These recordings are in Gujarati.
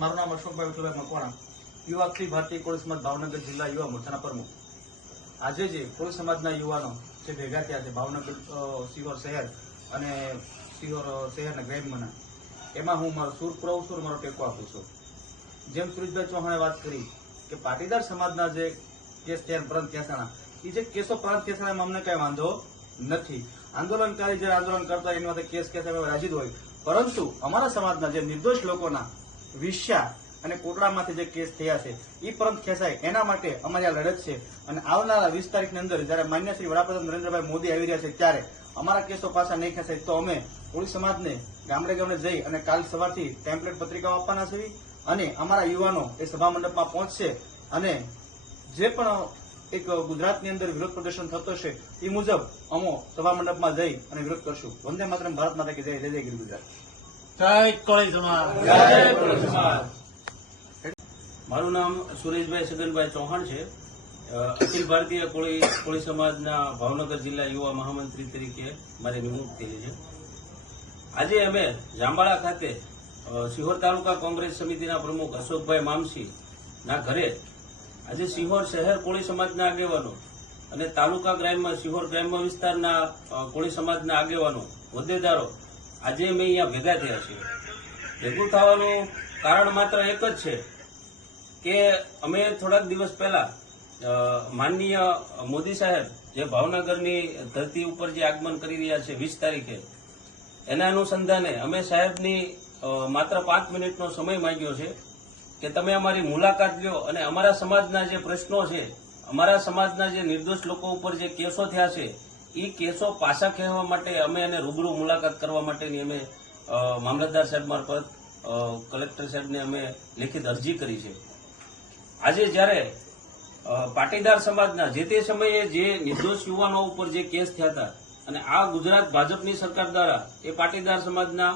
મારું નામ અશોકભાઈ વિઠ્ઠલભાઈ મકવાણા, યુવા અખિલ ભારતીય કોળી સમાજ ભાવનગર જિલ્લા યુવા મોરચાના પ્રમુખ. આજે જે કોળી સમાજના યુવાનો જે ભેગા થયા છે ભાવનગર સિહોર શહેર અને સિહોર શહેરના ગ્રામ્યના, એમાં હું મારો સૂર પુરાવું છું, મારો ટેકો આપું છું. જેમ સુરેશભાઈ ચૌહાણે વાત કરી કે પાટીદાર સમાજના જે કેસ થયા પ્રાંત ખેસાણા, એ જે કેસો પ્રાંત ખેસાણામાં અમને કઈ વાંધો નથી. આંદોલનકારી જે આંદોલન કરતા એની માટે કેસ ખેસાણા રાજી હોય, પરંતુ અમારા સમાજના જે નિર્દોષ લોકોના વિશ્યા અને કોટડામાંથી જે કેસ થયા છે એ પરંત ખેંચાય એના માટે અમારી આ લડત છે. અને આવનારા 20 તારીખની અંદર જયારે માન્ય શ્રી વડાપ્રધાન નરેન્દ્રભાઈ મોદી આવી રહ્યા છે ત્યારે અમારા કેસો પાછા નહીં ખેંચાય તો અમે કોળી સમાજને ગામડે ગામડે જઈ અને કાલ સવારથી ટેમ્પલેટ પત્રિકાઓ આપવાના છે અને અમારા યુવાનો એ સભા મંડપમાં પહોંચશે અને જે પણ એક ગુજરાતની અંદર વિરોધ પ્રદર્શન થતો છે એ મુજબ અમે સભા મંડપમાં જઈ અને વિરોધ કરશું. વંદે માતરમ, ભારત માતા કી જય, જય જય ગીર ગુજરાત. જય કોળી સમાજ. જય કોળી સમાજ. મારું નામ સુરેશભાઈ સગનભાઈ ચૌહાણ છે. અખિલ ભારતીય કોળી સમાજના ભાવનગર જિલ્લા યુવા મહામંત્રી તરીકે મારી નિમણૂક થયેલી છે. આજે અમે જાંબાળા ખાતે સિહોર તાલુકા કોંગ્રેસ સમિતિના પ્રમુખ અશોકભાઈ મામસી ના ઘરે આજે સિહોર શહેર કોળી સમાજના આગેવાનો અને તાલુકા સિહોર ગ્રામ્ય વિસ્તારના કોળી સમાજના આગેવાનો, હોદ્દેદારો આજે અમે અહીંયા ભેગા થયા છીએ. ભેગું થવાનું કારણ માત્ર એક જ છે કે અમે થોડાક દિવસ પહેલા માનનીય મોદી સાહેબ જે ભાવનગરની ધરતી ઉપર જે આગમન કરી રહ્યા છે 20 તારીખે, એના અનુસંધાને અમે સાહેબની માત્ર 5 મિનિટનો સમય માંગ્યો છે કે તમે અમારી મુલાકાત લ્યો અને અમારા સમાજના જે પ્રશ્નો છે, અમારા સમાજના જે નિર્દોષ લોકો ઉપર જે કેસો થયા છે એ કેસો પાછા ખેંચવા માટે અમે એને રૂબરૂ મુલાકાત કરવા માટેની અમે મામલતદાર સાહેબ મારફત કલેક્ટર સાહેબને અમે લેખિત અરજી કરી છે. આજે જ્યારે પાટીદાર સમાજના જે તે સમયે જે નિર્દોષ યુવાનો ઉપર જે કેસ થયા હતા અને આ ગુજરાત ભાજપની સરકાર દ્વારા એ પાટીદાર સમાજના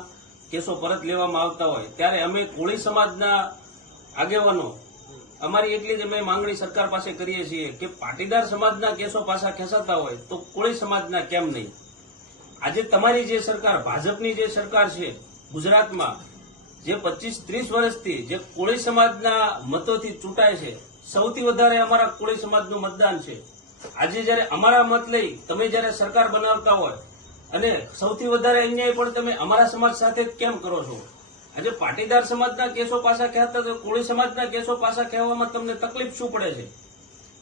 કેસો પરત લેવામાં આવતા હોય ત્યારે અમે કોળી સમાજના આગેવાનો અમારી એટલી જ અમે માંગણી સરકાર પાસે કરીએ છીએ કે પાટીદાર સમાજના કેસો પાછા ખેંચાતા હોય તો કોળી સમાજના કેમ નહીં? આજે તમારી જે સરકાર, ભાજપની જે સરકાર છે ગુજરાતમાં, જે 25-30 વર્ષથી જે કોળી સમાજના મતોથી ચૂંટાય છે, સૌથી વધારે અમારા કોળી સમાજનું મતદાન છે. આજે જયારે અમારા મત લઈ તમે જયારે સરકાર બનાવતા હોય અને સૌથી વધારે અન્યાય પણ તમે અમારા સમાજ સાથે કેમ કરો છો? આજે પાટીદાર સમાજના કેસો પાછા ખેંચતા તો કોળી સમાજના કેસો પાછા ખેંચવામાં તમને તકલીફ શું પડે છે?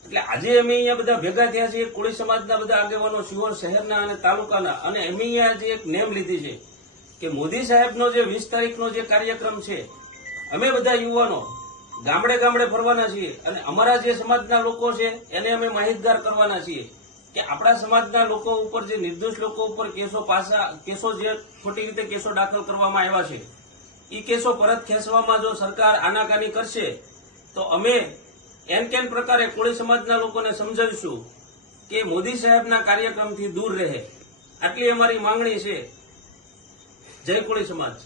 એટલે આજે અમે અહીંયા બધા ભેગા થયા છીએ, કોળી સમાજના બધા આગેવાનો સિહોર શહેરના અને તાલુકાના, અને અમે અહીંયા જે એક નેમ લીધી છે કે મોદી સાહેબનો જે 20 તારીખનો જે કાર્યક્રમ છે, અમે બધા યુવાનો ગામડે ગામડે ફરવાના છીએ અને અમારા જે સમાજના લોકો છે એને અમે માહિતગાર કરવાના છીએ કે આપણા સમાજના લોકો ઉપર જે નિર્દોષ લોકો ઉપર કેસો જે ખોટી રીતે કેસો દાખલ કરવામાં આવ્યા છે એ કેસો પરત ખેંચવામાં જો સરકાર આનાકાની કરશે તો અમે કેન પ્રકારે કોળી સમાજના લોકોને સમજાવીશું કે મોદી સાહેબના કાર્યક્રમથી દૂર રહે. આટલી અમારી માંગણી છે. જય કોળી સમાજ.